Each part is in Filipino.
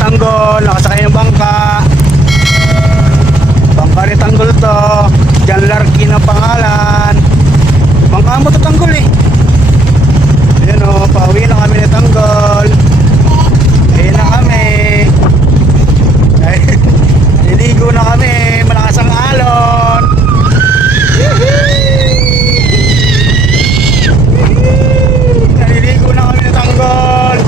Tanggol, nakasakay ng bangka ni Tanggol to. John Larky na pangalan. Bangka mo to Tanggol eh. Ayan o, pauwi na kami ni Tanggol. Ayun na kami. Niligo na kami, malakas ang alon. Naliligo na kami ni Tanggol.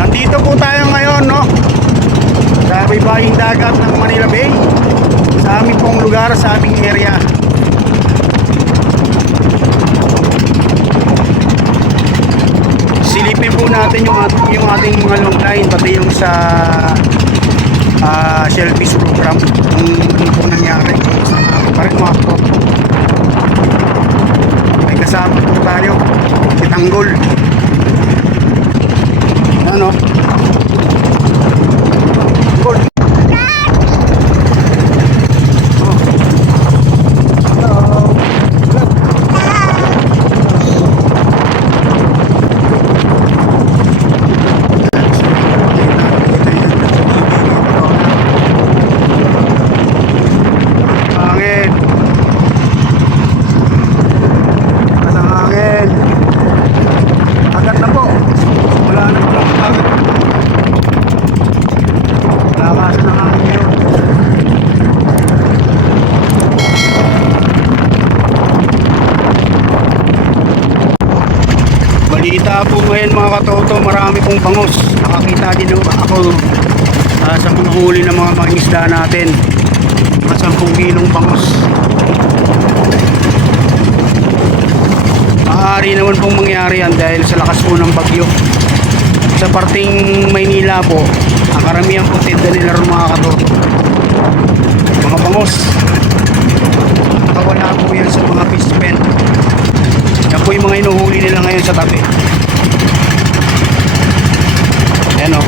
Nandito po tayo ngayon, no? Sa baybaying dagat ng Manila Bay. Sa aming pong lugar, sa aming area. Silipin po natin yung ating mga long line, pati yung sa shellfish program. Ano po nangyari pa rin mga po. May kasama po tayo, si Tanggol. Ano? Tanggol. Balita po ngayon mga katoto, marami pong bangos. Nakakita din ako sa mga huli ng mga isda natin. Mga 10 kilong bangos. Maaari naman pong mangyari yan dahil sa lakas po ng bagyo. Sa parting Maynila po, ang karamihan po tinda nila rin mga katoto. Mga bangos. Nakawala po yan sa mga fish pen. Yan po yung mga inuhuli nila ngayon sa tabi. Ayan o.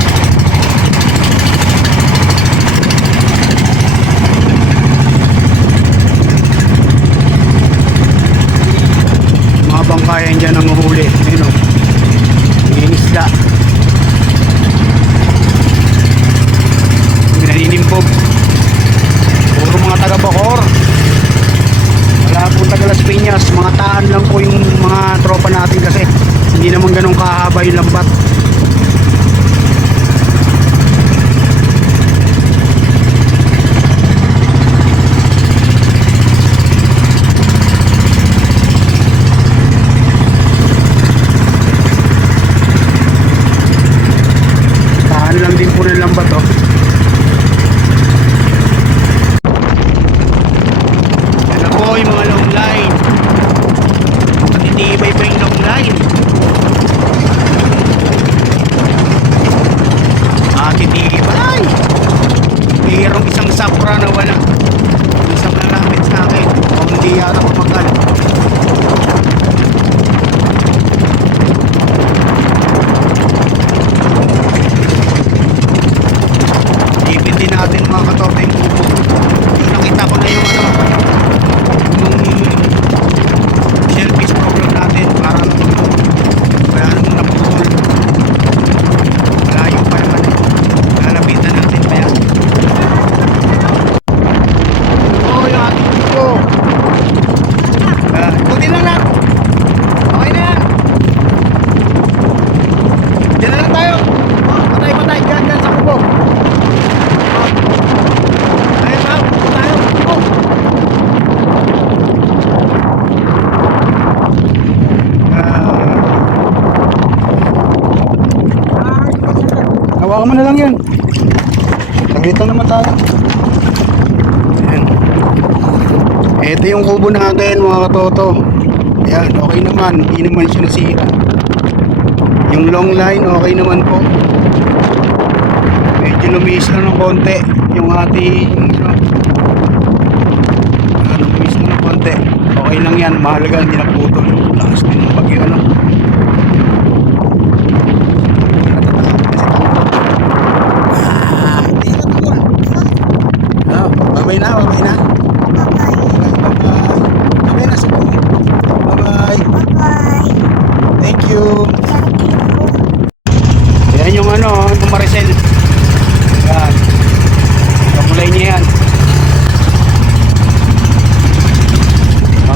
Mga bangkayan dyan ang uhuli. Ayan o. Yung isda. Pinaninimpog. Puro mga taga-Bacoor. Wala po taga Las Piñas, mga taan lang po yung mga tropa natin kasi hindi naman ganun kahaba yung lambat. Taan lang din po ng lambat oh. Yung mga long line, matitibay pa yung long line. Matitibay. Mayroong isang sapra na wala. Isang nalamit sa akin o hindi yata kumagal. Ipin din natin mga katote yung kubo. Yung nakita ko na yung ano, shellfish program natin, parang wala nang naputol. Malayo pa naman eh. Lalapitan natin pa yan. Oo, yung ating kubo. Ikutin lang natin. Okay na yan. Diyan na lang tayo. Patay dyan sa kubo. Ayun na, tayo. Kubo. Hawakan mo na lang yan. Saglit lang naman tayo. Ayan. Ito yung kubo natin mga katoto. Ayan, okay naman. Hindi naman siya nasira. Yung long line, okay naman po. Medyo lumis na ng konti yung ating lumis na ng konti. Okay lang yan, mahalaga hindi naputol. Lakas din ng bagyo ano. Babay na, babay na. Babay na, subo. Babay. Thank you. Yan yung ano, yung Maricel. Yan. Kakulay niya yan.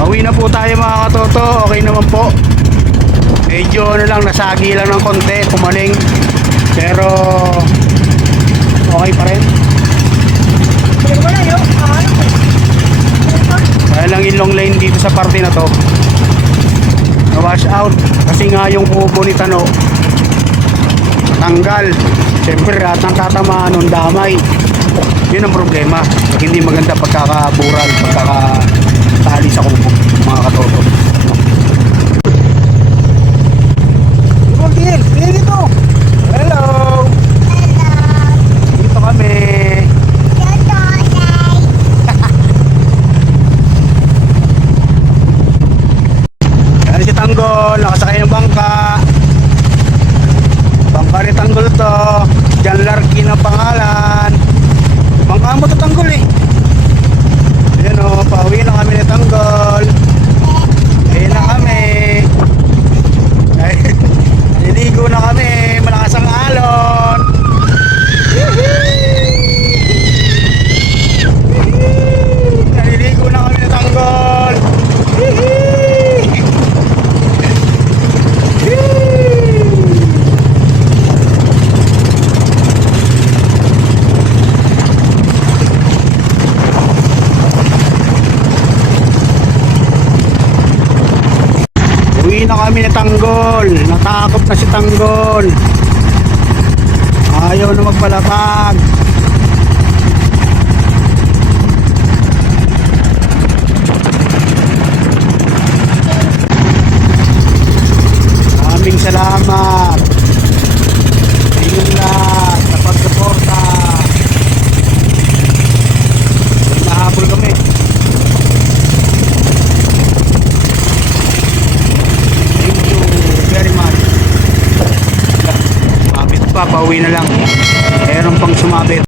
Uwi na po tayo mga katoto. Okay naman po. Medyo ano lang, nasagi lang ng konti, pumaling. Pero okay pa rin. Kaya lang yung long lane dito sa parte na to na wash out kasi nga yung kubo ni Tano tanggal. Siyempre lahat ng tatamaan nun damay. Yun ang problema pag hindi maganda pagkakabural, pagkakatali sa kubo mga katoto. Dito. Hello. Dito kami. Si Tanggol, nakasakay ng bangka. Bangka ni Tanggol to. Jan Larky na pangalan. Bangka mo to Tanggol eh. Ayan o, pauwi na kami ni Tanggol. Ayan na kami. Naliligo na kami. Malakas ang alon. Naliligo na kami ni Tanggol. Uwi na kami ni Tanggol. Natakot na si Tanggol. Ayaw na magpalapag. Maraming salamat sa inyong lahat sa pagsuporta. Nahabol kami. Thank you very much. Sumabit pa, pauwi na lang. Meron pang sumabit.